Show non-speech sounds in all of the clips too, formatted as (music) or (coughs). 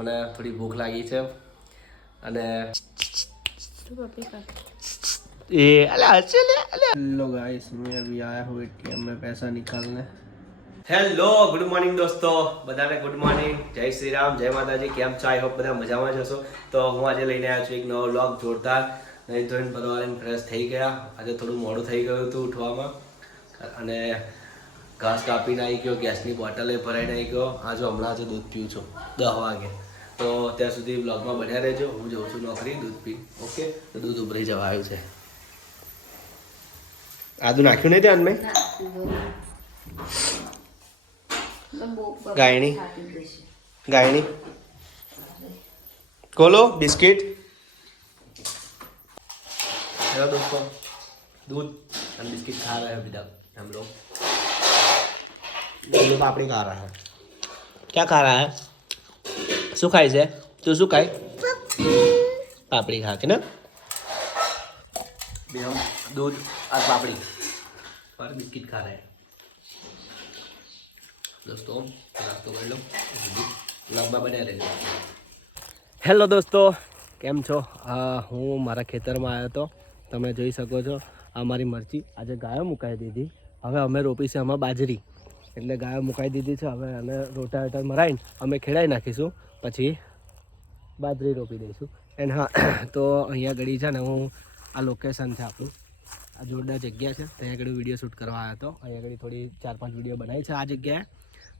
મને થોડી ભૂખ લાગી છે. અને એ अला चले अला हेलो गाइस मैं अभी आया हूँ एटीएम में पैसा निकालने હેલો ગુડ મોર્નિંગ દોસ્તો. બધાને ગુડ મોર્નિંગ જય શ્રી રામ જય માતાજી. કેમ છો? આઈ હોપ બધા મજામાં જશો તો હું આજે લઈને આવ્યો છું એક નવો વ્લોગ જોરદાર. નહીં તો ધોઈને ભરવાને ફ્રેશ થઈ ગયા. આજે થોડું મોડું થઈ ગયું હતું ઉઠવામાં. અને ઘાસ કાપીને આવી ગયો ગેસની બોટલે ભરાઈને આવી ગયો આજે હમણાં આજે દૂધ પીવું છું. દસ વાગે. તો ત્યાં સુધી બ્લોગમાં બન્યા રહેજો હું જઉં છું નોકરી દૂધ પી ઓકે તો દૂધ ઉભરી જવા આવ્યું છે આદુ નાખ્યું નહીં ધ્યાન મેં ગાયણી गायनी खोलो बिस्किट हेलो दोस्तों दूध हम बिस्किट खा रहे हैं अभी तक हम लोग गोलू पापड़ी खा रहा है क्या खा रहा है શું ખાય છે તું શું ખાય પાપડી ખા કે ને भी हम दूध और पापड़ी और बिस्किट खा रहे हैं દોસ્તો નાસ્તો કરી લો લગમાં બન્યા રહેજો હેલો દોસ્તો કેમ છો આ હું મારા ખેતરમાં આવ્યો હતો તમે જોઈ શકો છો આ મારી મરચી આજે ગાયો મુકાઈ દીધી હવે અમે રોપી છે આમાં બાજરી એટલે ગાયો મુકાઈ દીધી છે હવે અને રોટાવેટર મરાઈને અમે ખેડાઈ નાખીશું પછી બાજરી રોપી દઈશું. એન્ડ હા, (coughs) તો અહીંયા ઘડી છે ને હું આ લોકેશન છે આપણું. આ જોરદાર જગ્યા છે. ત્યાં આગળ વીડિયો શૂટ કરવા આવ્યો હતો. અહીંયા આગળ થોડી ચાર પાંચ વીડિયો બનાવી છે આ જગ્યાએ.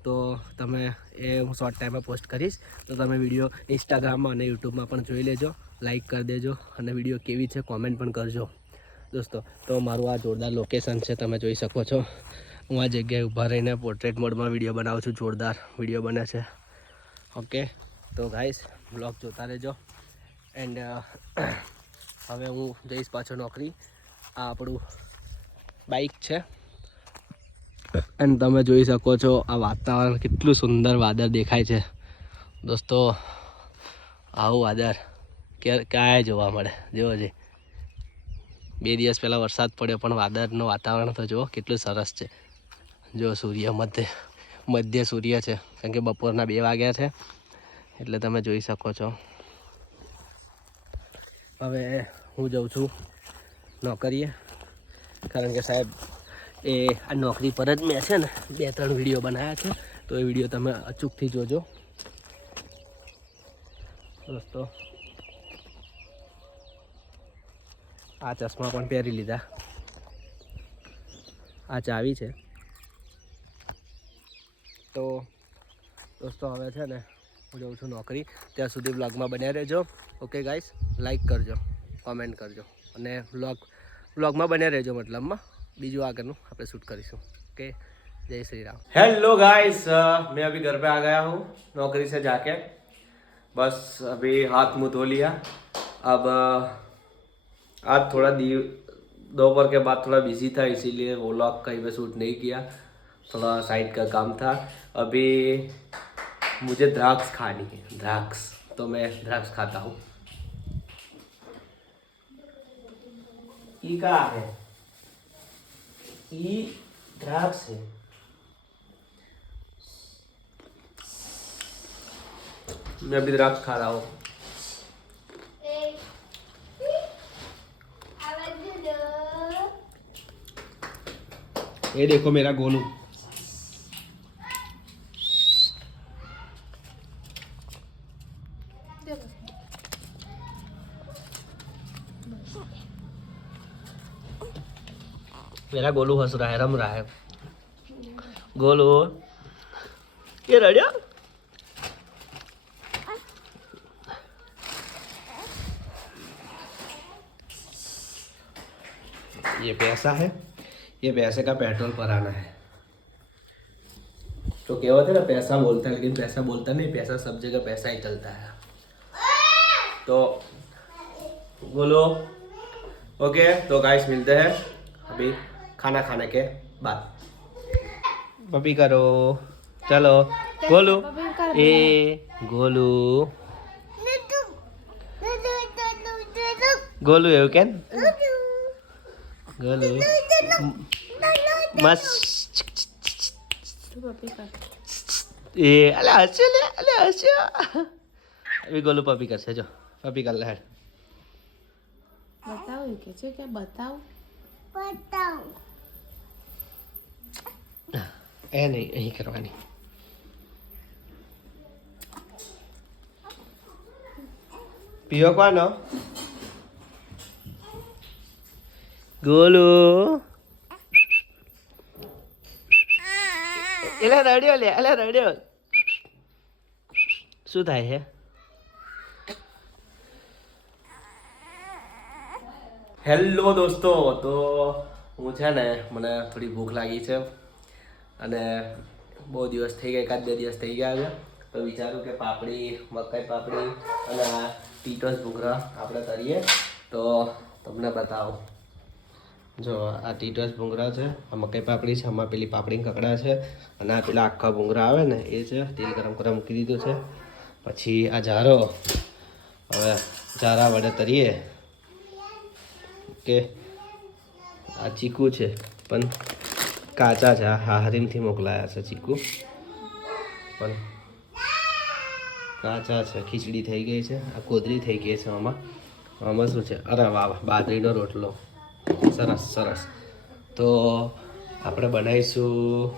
તો તમે એ હું શોર્ટ ટાઈમમાં પોસ્ટ કરીશ. તો તમે વીડિયો ઇન્સ્ટાગ્રામમાં અને યુટ્યુબમાં પણ જોઈ લેજો. લાઇક કરી દેજો. અને વીડિયો કેવી છે કોમેન્ટ પણ કરજો. દોસ્તો, તો મારું આ જોરદાર લોકેશન છે તમે જોઈ શકો છો. હું આ જગ્યાએ ઊભા રહીને પોર્ટ્રેટ મોડમાં વીડિયો બનાવું છું. જોરદાર વીડિયો બને છે. ઓકે તો ગાઈસ બ્લોગ જોતા રહેજો. એન્ડ હવે હું જઈશ પાછો નોકરી. આ આપણું બાઈક છે. એન્ડ તમે જોઈ શકો છો આ વાતાવરણ કેટલું સુંદર વાદળ દેખાય છે. દોસ્તો, આવું વાદળ ક્યાંય જોવા મળે. જેવો છે બે દિવસ પહેલાં વરસાદ પડ્યો, પણ વાદળનું વાતાવરણ તો જુઓ કેટલું સરસ છે. જો સૂર્ય મધ્ય મધ્ય સૂર્ય છે. કારણ કે બપોરના બે વાગ્યા છે. એટલે તમે જોઈ શકો છો. હવે હું જઉં છું નોકરીએ. કારણ કે સાહેબ, એ આ નોકરી પર જ મેં છે ને બે ત્રણ વીડિયો બનાવ્યા છે, તો એ વીડિયો તમે અચૂકથી જોજો. દોસ્તો, આ ચશ્મા પણ પહેરી લીધા. આ ચાવી છે. તો, દોસ્તો, હવે છે ને હું જાઉં છું નોકરી ત્યાં સુધી બ્લોગમાં બન્યા રહેજો ઓકે ગાઈસ લાઈક કરજો કોમેન્ટ કરજો અને બ્લોગ બ્લોગમાં બન્યા રહેજો મતલબમાં બીજું આગળનું આપણે शूट કરીશું ओके जय श्री राम हेलो गाइस मैं अभी घर पे आ गया हूँ नौकरी से जाके बस अभी हाथ मुंह धो लिया अब अ, आज थोड़ा दी दोपहर के बाद थोड़ा बिजी था इसीलिए वो लॉग कहीं पे शूट नहीं किया थोड़ा साइड का काम था अभी मुझे द्राक्ष खानी है द्राक्ष तो मैं द्राक्ष खाता हूँ ये कहाँ है ये द्राक्ष है मैं अभी द्राक्ष खा रहा हूँ ये देखो मेरा गोलू मेरा गोलू हंस रहा है, रम रहा है। गोलू, ये रड़िया? ये पैसा है, ये पैसे का पेट्रोल भराना है। तो कहते हैं ना, पैसा बोलता है, लेकिन पैसा बोलता नहीं, पैसा सब जगह पैसा ही चलता है। तो बोलो ओके तो गाइस मिलते हैं अभी। खाना खाने के बाद पपी करो चलो गोलू ए गोलू गोलू એવું કેન ગોલુ મસ્ત એ અલે હશે લે અલે હશે એવી ગોલું પપી કરશે જો પપી કર લે હેડ બતાવ એ કે છે કે બતાવ એ નહીં અહીં કરવાની. પીવો કોનો? ગોલુ. એટલે રડ્યો લે એટલે રડ્યો. શું થાય છે હેલો દોસ્તો, તો હું છે ને, મને થોડી ભૂખ લાગી છે. અને બહુ દિવસ થઈ ગયા, એકાદ બે દિવસ થઈ ગયા છે. તો વિચારું કે પાપડી, મકાઈ પાપડી અને આ ટીટોસ ભૂંગળા આપણે કરીએ. તો તમને બતાવો. જો, આ ટીટોસ ભૂંગરા છે, આ મકાઈ પાપડી છે, આમાં પેલી પાપડી કકડા છે અને આ પેલા આખા ભૂંગરા આવે ને, એ છે, તેલ ગરમ કરવા મૂકી દીધું છે. પછી આ જારો, હવે જારા વડે તરીએ કે આ ચીકુ છે, પણ કાચા છે. હા હરીમથી મોકલાયા છે ચીકુ. પણ કાચા છે, ખીચડી થઈ ગઈ છે. આ કોદરી થઈ ગઈ છે આમાં. આમાં શું છે? અરે વાહ, બાજરીનો રોટલો. સરસ સરસ. તો આપણે બનાવીશું.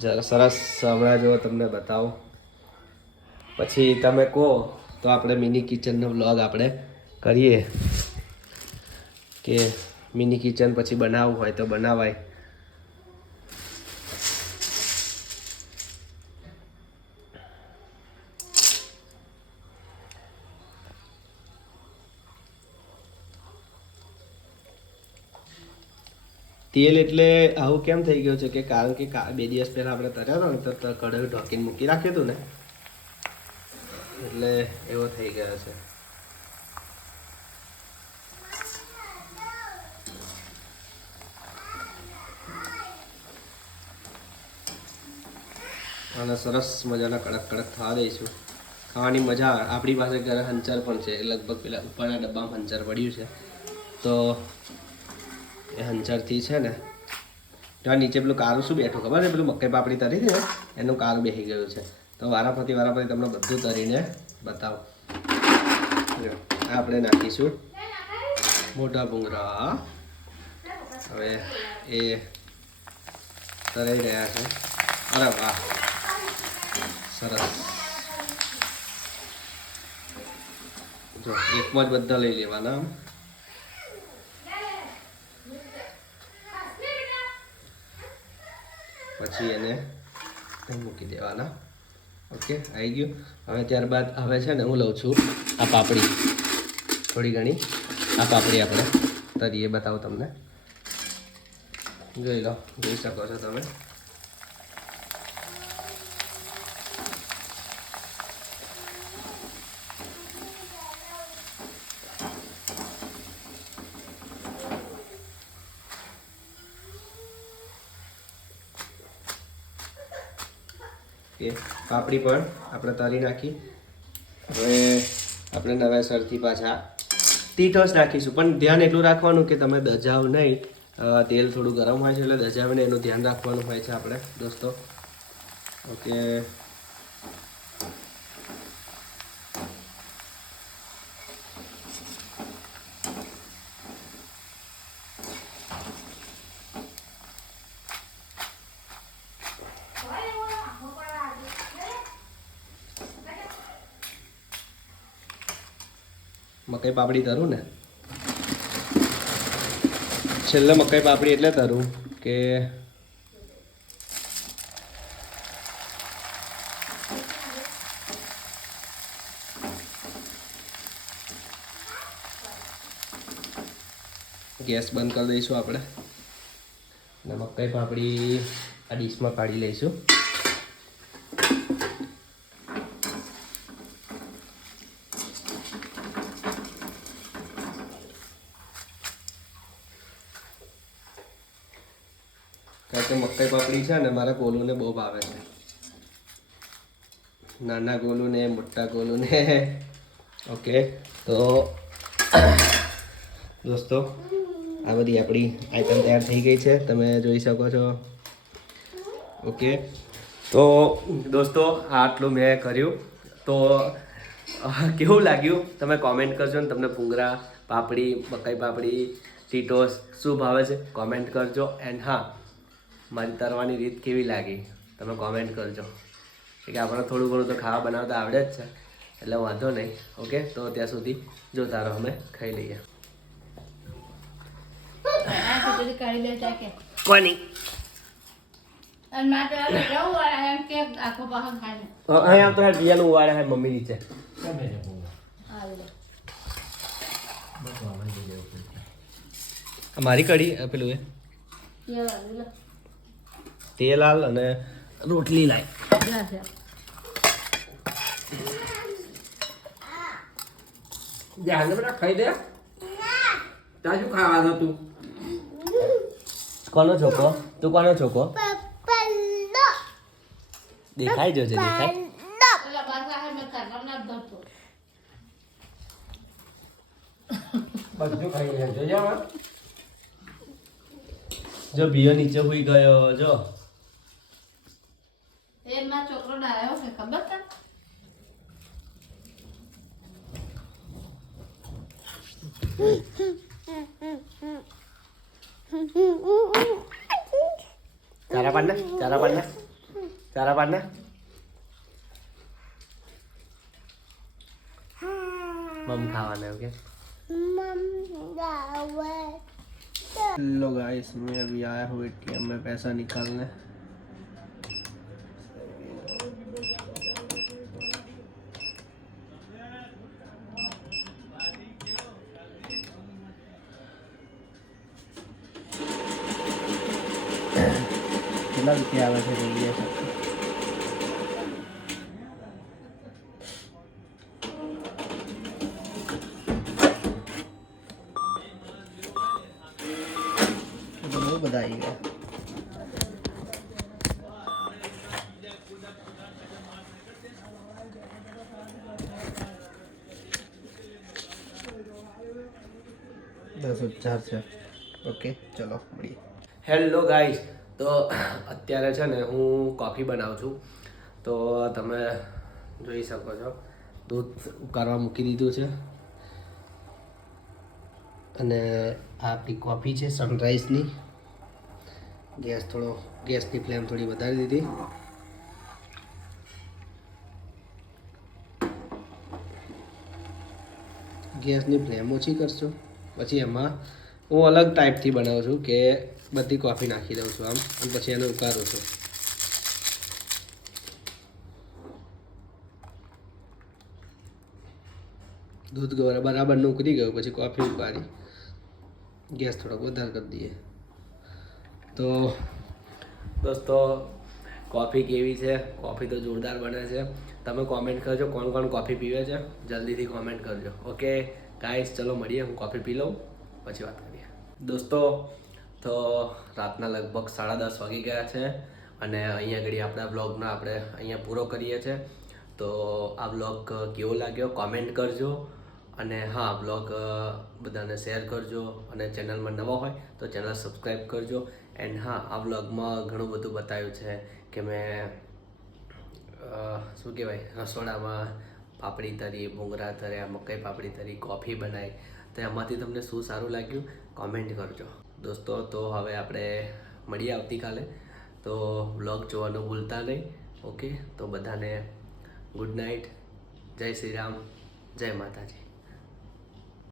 જરા સરસ હમણાં જો તમને બતાવો. પછી તમે કહો, તો આપણે મિની કિચનનો વ્લોગ આપણે કરીએ. કે મિની કિચન પછી બનાવવું હોય તો બનાવાય. તેલ એટલે આવું કેમ થઈ ગયું છે કે કારણ કે બે દિવસ પહેલા આપણે તર્યા હતા ને, તો કડક ઢોકીને મૂકી રાખ્યું હતું ને? એટલે એવો થઈ ગયો છે. અને સરસ મજાના કડક કડક થવા દઈશું. ખાવાની મજા આપણી પાસે ઘરે હંચર પણ છે. લગભગ પેલા ઉપરના ડબ્બામાં હંચર પડ્યું છે. તો એ હંચરથી છે ને ત્યાં નીચે પેલું કારું શું બેઠું ખબર છે? પેલું મકાઈ પાપડી તરી હતી ને, એનું કારું બેસી ગયું છે. તો વારાફરતી વારાફરતી તમને બધું તરીને બતાવો. આપણે નાખીશું મોટા ભૂંગરા હવે એ તરાઈ રહ્યા છે. અરે વાહ, સરસ. જો, એકમાં જ બધા લઈ લેવાના. પછી એને મૂકી દેવાના. ઓકે આવી ગયું. હવે ત્યારબાદ હવે છે ને હું લઉં છું આ પાપડી. થોડી ઘણી. આ પાપડી આપણે તરીએ બતાવું તમને. જોઈ લો, જોઈ શકો છો તમે. એ પાપડી પણ આપણે તરી નાખી. હવે આપણે નવેસરથી પાછા તીઠોસ નાખીશું. પણ ધ્યાન એટલું રાખવાનું કે તમે દજાવ નહીં. તેલ થોડું ગરમ હોય છે એટલે દજાવીને એનું ધ્યાન રાખવાનું હોય છે આપણે, દોસ્તો. ઓકે મકાઈ પાપડી તરું ને? છેલ્લે મકાઈ પાપડી એટલે તરું કે ગેસ બંધ કરી દઈશું આપણે. અને મકાઈ પાપડી આ ડીશમાં કાઢી લઈશું કારણ કે મકાઈ છે ને, મારા ગોલુને બહુ ભાવે છે. નાના ગોલુને, મોટા ગોલુને. ઓકે, તો દોસ્તો, આ બધી આપણી આઈટમ તૈયાર થઈ ગઈ છે. તમે જોઈ શકો છો. ઓકે, તો દોસ્તો આટલું મેં કર્યું. તો કેવું લાગ્યું? તમે કોમેન્ટ કરજો ને, તમને ભૂંગરા, પાપડી, મકાઈ પાપડી, ટીટોસ શું ભાવે છે? કોમેન્ટ કરજો. એન્ડ હા મારી તરવાની રીત કેવી લાગી? તમે કોમેન્ટ કરજો. કે આપણે થોડું ઘણું તો ખાવા બનાવતા આવડે જ છે એટલે વાંધો નહીં. ઓકે તો ત્યાં સુધી જોતા રહો અમે ખાઈ લઈએ. કોની? અહીંયા તો હે મમ્મી નીચે. મારી કઢી પેલું એ. તેલ હાલ અને રોટલી લાય જા છે ધ્યાન બેટા ખાઈ દે તાજુ ખાવાનું તું કોનો છોકરો તું કોનો છોકરો દેખાય જો છે દેખાય પેલા પાછા હે મેં તારા ના ધરતો બધું ખાઈ લે જોજે હવે. જો બિયો નીચે હુઈ ગયો જો એ 나요? 잠깐만. 자라봤나? 자라봤나? 자라봤나? मम खावाना ओके मम हेलो गाइस मैं अभी आया हूँ एटीएम में पैसा निकालने કેટલા રૂપિયા આવે છે જોઈએ છે એ તો બહુ બધા આવી ગયા દસ હજાર છે તો અત્યારે છે ને હું કોફી બનાવું છું. તો તમે જોઈ શકો છો. દૂધ ઉકાળવા મૂકી દીધું છે. અને આ આપણી કોફી છે સનરાઈઝની ગેસ થોડો, ગેસની ફ્લેમ થોડી વધારી દીધી. ગેસની ફ્લેમ ઓછી કરશો. પછી એમાં હું અલગ ટાઈપથી બનાવું છું કે બધી કોફી નાખી દઉં છું આમ અને પછી એને ઉકાળું છું. દૂધ ગોળા બરાબર ઉકળી ગયું, પછી કોફી ઉકાળી. ગેસ થોડોક વધારે કરી દઈએ. તો દોસ્તો કોફી કેવી છે? કોફી તો જોરદાર બને છે. તમે કોમેન્ટ કરજો કોણ કોણ કોફી પીવે છે. જલ્દીથી કોમેન્ટ કરજો. ઓકે ગાઈસ ચલો મળીએ. હું કોફી પી લઉં. પછી વાત દોસ્તો, તો રાતના લગભગ સાડા દસ વાગી ગયા છે અને અહીંયા ઘડી આપણા બ્લોગનો આપણે અહીંયા પૂરો કરીએ છીએ. તો આ બ્લોગ કેવો લાગ્યો કોમેન્ટ કરજો અને હા બ્લોગ બધાને શેર કરજો અને ચેનલમાં નવા હોય તો ચેનલ સબસ્ક્રાઈબ કરજો. એન્ડ હા, આ બ્લોગમાં ઘણું બધું બતાવ્યું છે કે મેં શું કહેવાય, રસોડામાં પાપડી તરી ભૂંગરા તર્યા મકાઈ પાપડી તરી, કોફી બનાવી. તો એમાંથી તમને શું સારું લાગ્યું? કોમેન્ટ કરજો. દોસ્તો, તો હવે આપણે મળીએ આવતીકાલે. તો બ્લોગ જોવાનું ભૂલતા નહીં ઓકે તો બધાને ગુડ નાઇટ જય શ્રી રામ. જય માતાજી.